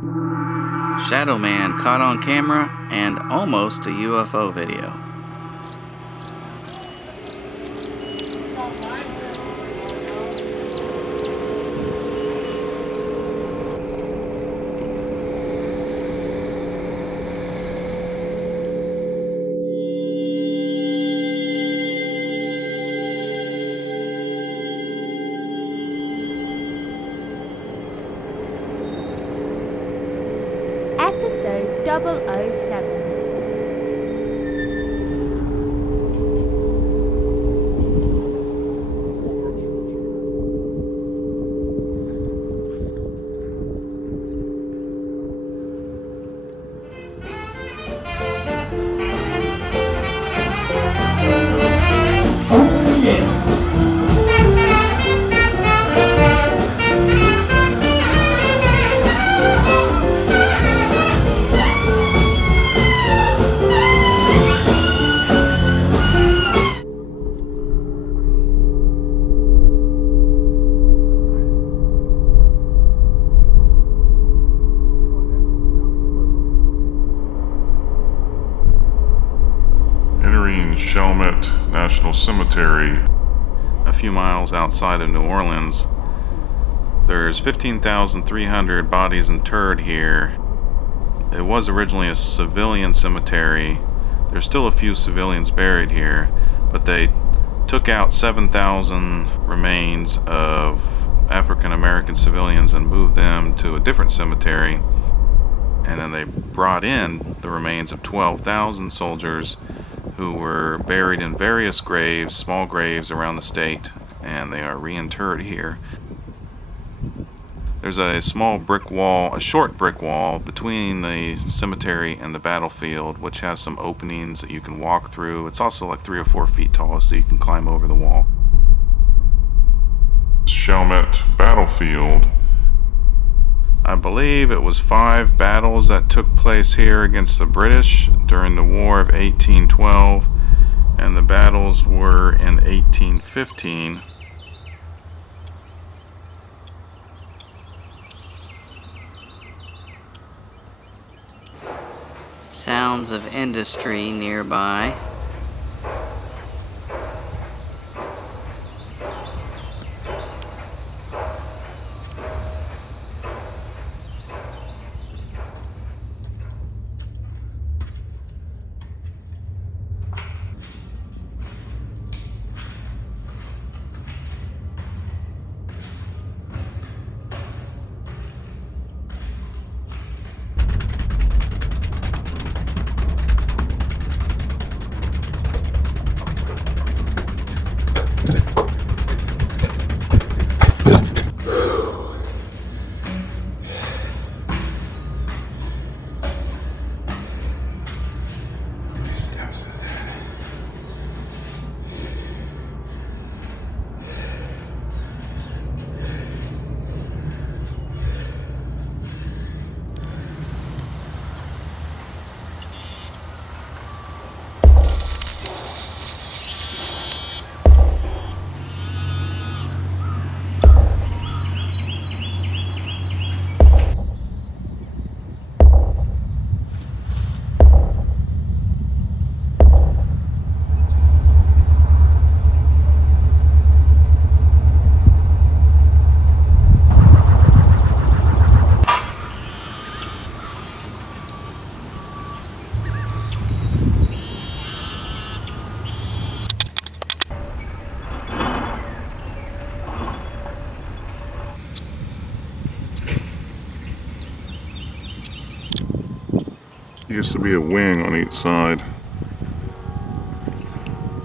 Shadow Man caught on camera and almost a UFO video. Ep.007. Entering Chalmette National Cemetery, a few miles outside of New Orleans. There's 15,300 bodies interred here. It was originally a civilian cemetery. There's still a few civilians buried here, but they took out 7,000 remains of African American civilians and moved them to a different cemetery. And then they brought in the remains of 12,000 soldiers who were buried in various graves, small graves around the state, and they are reinterred here. There's a small brick wall, a short brick wall between the cemetery and the battlefield, which has some openings that you can walk through. It's also like 3 or 4 feet tall, so you can climb over the wall. Chalmette battlefield. I believe it was 5 battles that took place here against the British during the War of 1812, and the battles were in 1815. Sounds of industry nearby. Used to be a wing on each side.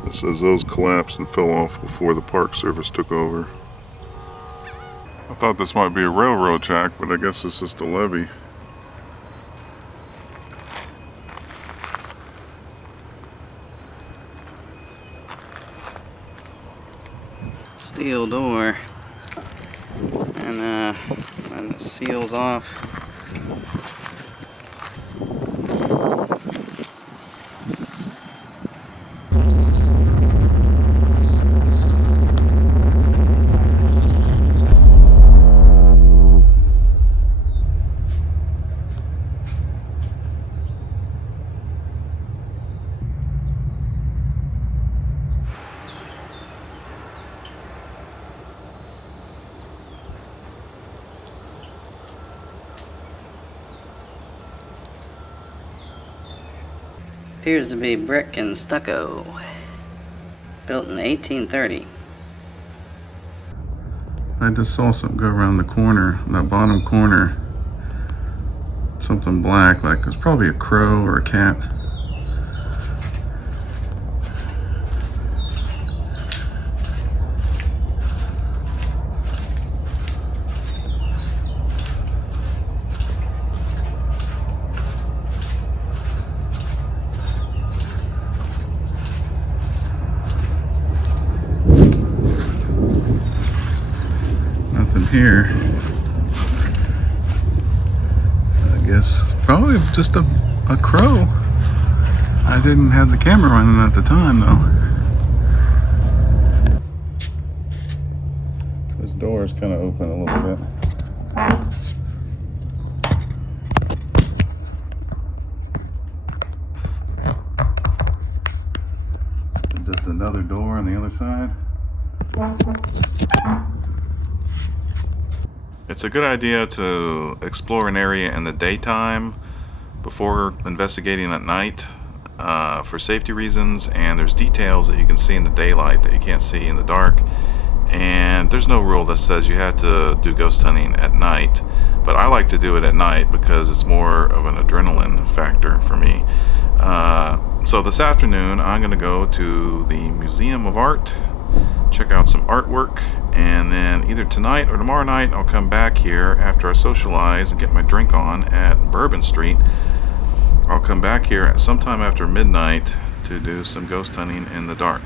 It says those collapsed and fell off before the Park Service took over. I thought this might be a railroad track, but I guess it's just a levee. Steel door. And it seals off. Appears to be brick and stucco. Built in 1830. I just saw something go around the corner, that bottom corner. Something black, like it's probably a crow or a cat. Nothing here. I guess probably just a crow. I didn't have the camera running at the time though. This door is kind of open a little bit. Just another door on the other side. It's a good idea to explore an area in the daytime before investigating at night for safety reasons, and there's details that you can see in the daylight that you can't see in the dark, and there's no rule that says you have to do ghost hunting at night, but I like to do it at night because it's more of an adrenaline factor for me. So this afternoon I'm going to go to the Museum of Art, check out some artwork, and then either tonight or tomorrow night I'll come back here after I socialize and get my drink on at Bourbon Street. I'll come back here at sometime after midnight to do some ghost hunting in the dark.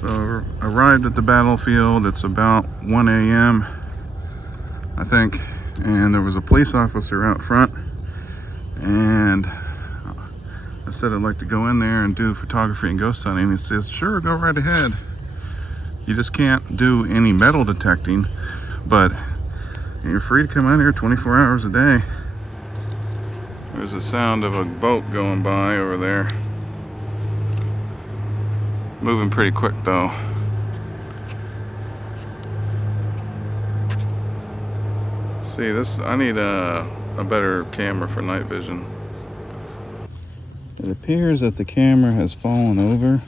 So arrived at the battlefield. It's about 1 a.m. I think, and there was a police officer out front, and I said I'd like to go in there and do photography and ghost hunting. He says, sure, go right ahead. You just can't do any metal detecting, but you're free to come out here 24 hours a day. There's the sound of a boat going by over there. Moving pretty quick though. See, this, I need a better camera for night vision. It appears that the camera has fallen over.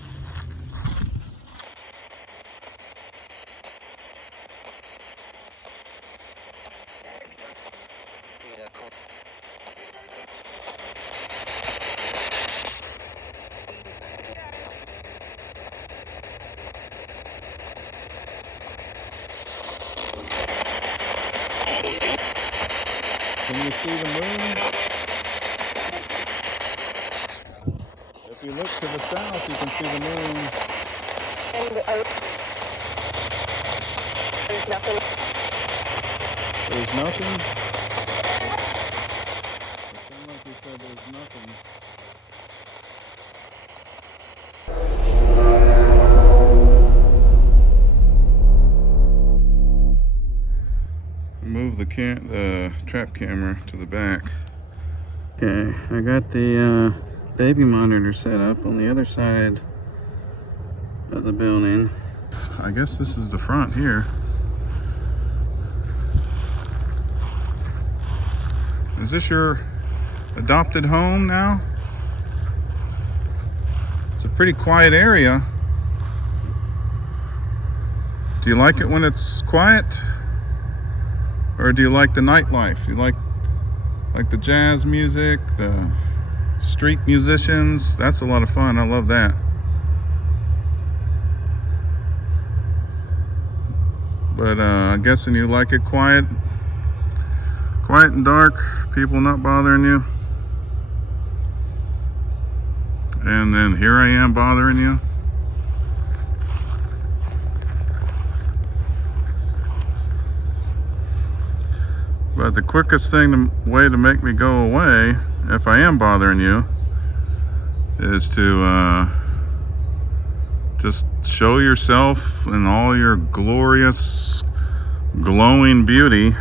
Can you see the moon? If you look to the south, you can see the moon. There's nothing. There's nothing? It sounded like you said there's nothing. Move the trap camera to the back. Okay, I got the baby monitor set up on the other side of the building. I guess this is the front here. Is this your adopted home now? It's a pretty quiet area. Do you like it when it's quiet? Or do you like the nightlife? You like the jazz music, the street musicians? That's a lot of fun. I love that. But I'm guessing you like it quiet and dark, people not bothering you. And then here I am bothering you. But the quickest way to make me go away, if I am bothering you, is to just show yourself in all your glorious, glowing beauty,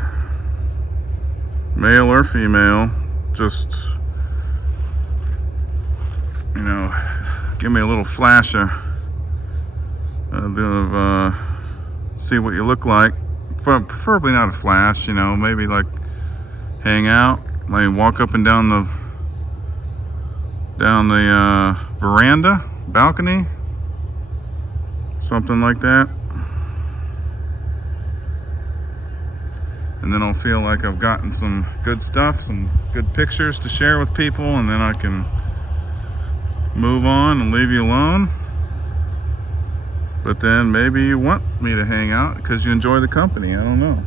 male or female. Just, you know, give me a little flash of see what you look like. But preferably not a flash, you know, maybe like hang out, like walk up and down the veranda, balcony, something like that. And then I'll feel like I've gotten some good stuff, some good pictures to share with people, and then I can move on and leave you alone. But then maybe you want me to hang out because you enjoy the company. I don't know.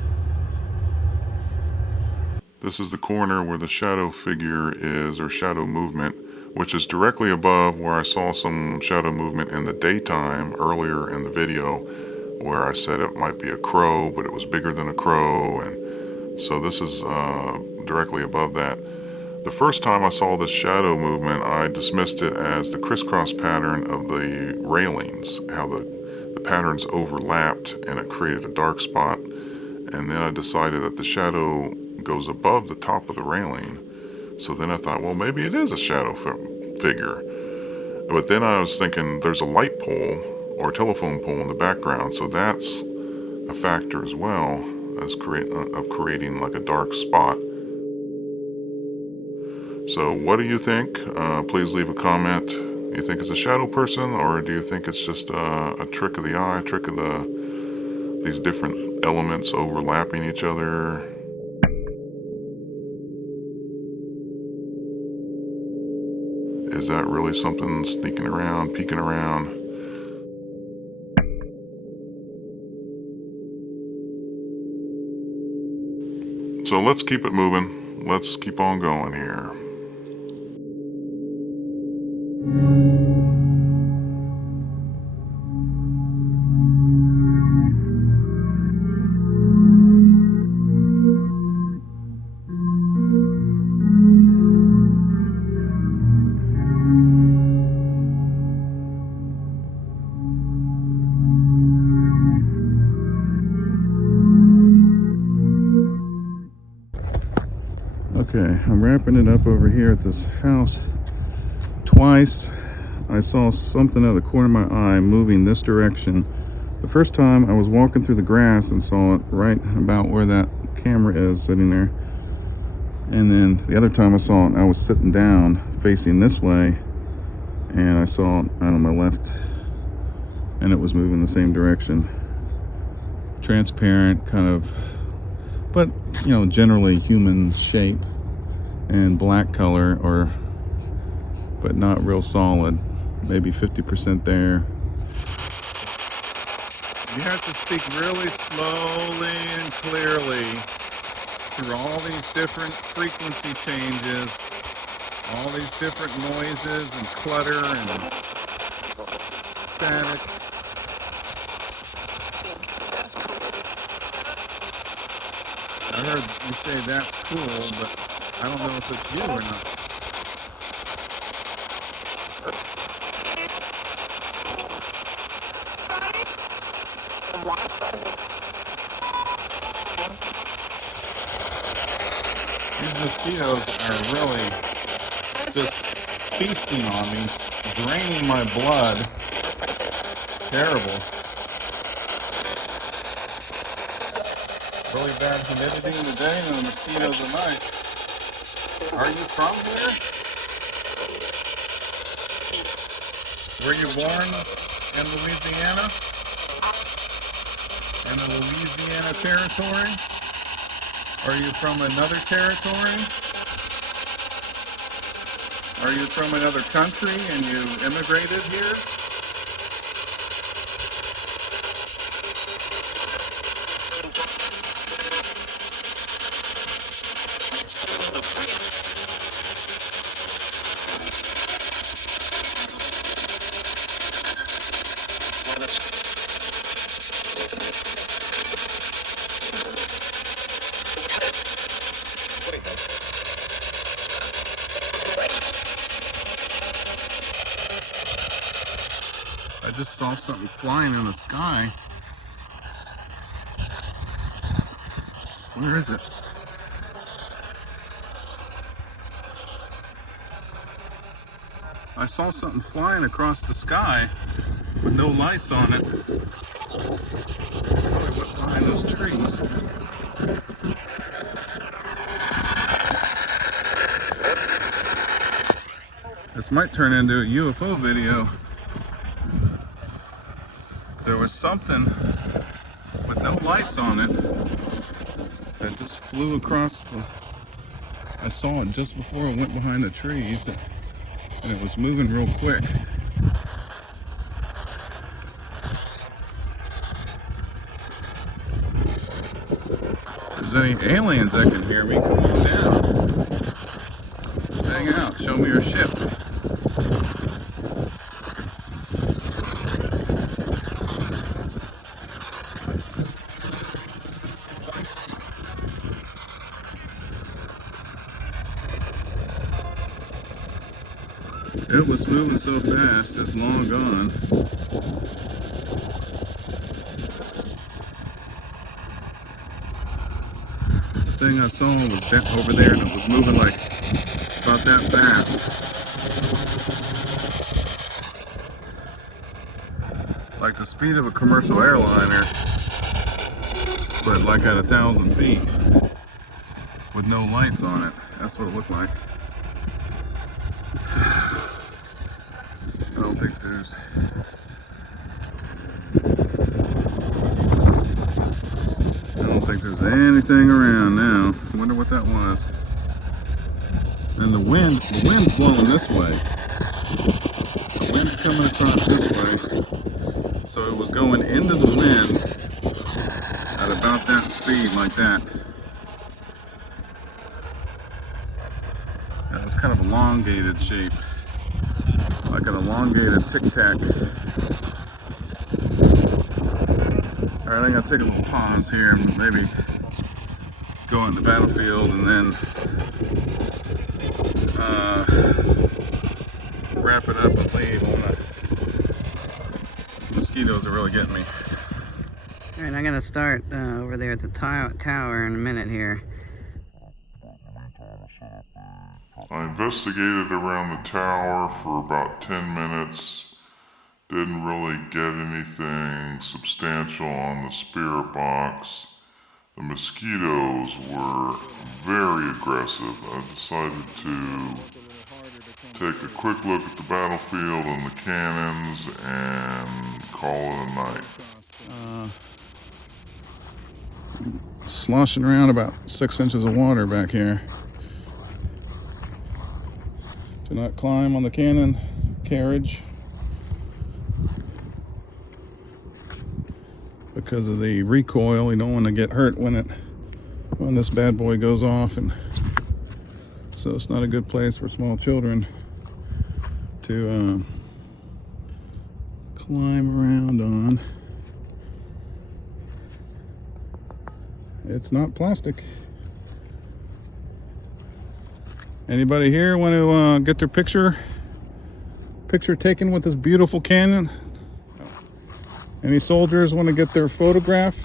This is the corner where the shadow figure is, or shadow movement, which is directly above where I saw some shadow movement in the daytime earlier in the video, where I said it might be a crow, but it was bigger than a crow. And so this is directly above that. The first time I saw this shadow movement, I dismissed it as the crisscross pattern of the railings, how the patterns overlapped and it created a dark spot. And then I decided that the shadow goes above the top of the railing. So then I thought, well, maybe it is a shadow figure. But then I was thinking there's a light pole or a telephone pole in the background, so that's a factor as well as creating like a dark spot. So what do you think? Please leave a comment. Do you think it's a shadow person, or do you think it's just a trick of the eye, trick of these different elements overlapping each other? Is that really something sneaking around, peeking around? So let's keep it moving. Let's keep on going here. Okay, I'm wrapping it up over here at this house. Twice I saw something out of the corner of my eye moving this direction. The first time I was walking through the grass and saw it right about where that camera is sitting there. And then the other time I saw it, I was sitting down facing this way, and I saw it out on my left, and it was moving the same direction. Transparent, kind of, but you know, generally human shape and black color, but not real solid. Maybe 50% there. You have to speak really slowly and clearly through all these different frequency changes, all these different noises and clutter and static. I heard you say that's cool, but I don't know if it's you or not. These mosquitoes are really just feasting on me, draining my blood. Terrible. Really bad humidity in the day and the mosquitoes at night. Are you from here? Were you born in Louisiana? In the Louisiana territory? Are you from another territory? Are you from another country and you immigrated here? I just saw something flying in the sky. Where is it? I saw something flying across the sky with no lights on it. Probably went behind those trees. This might turn into a UFO video. There was something with no lights on it that just flew across the... I saw it just before it went behind the trees, and it was moving real quick. If there's any aliens that can hear me, come on down. Just hang out, show me your ship. It was moving so fast, it's long gone. The thing I saw was bent over there and it was moving like about that fast. Like the speed of a commercial airliner, but like at 1,000 feet with no lights on it. That's what it looked like. I don't think there's... I don't think there's anything around now. I wonder what that was. And the wind's blowing this way. The wind's coming across this way. So it was going into the wind at about that speed, like that. That was kind of elongated shape. Like an elongated tic-tac. Alright, I'm going to take a little pause here and maybe go on the battlefield and then wrap it up and leave. Mosquitoes are really getting me. Alright, I'm going to start over there at the tower in a minute here. I investigated around the tower for about 10 minutes. Didn't really get anything substantial on the spirit box. The mosquitoes were very aggressive. I decided to take a quick look at the battlefield and the cannons and call it a night. Sloshing around about 6 inches of water back here. Do not climb on the cannon carriage because of the recoil. You don't want to get hurt when this bad boy goes off, and so it's not a good place for small children to climb around on. It's not plastic. Anybody here want to get their picture taken with this beautiful cannon? Any soldiers want to get their photograph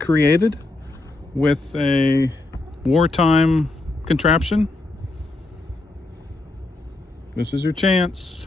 created with a wartime contraption? This is your chance.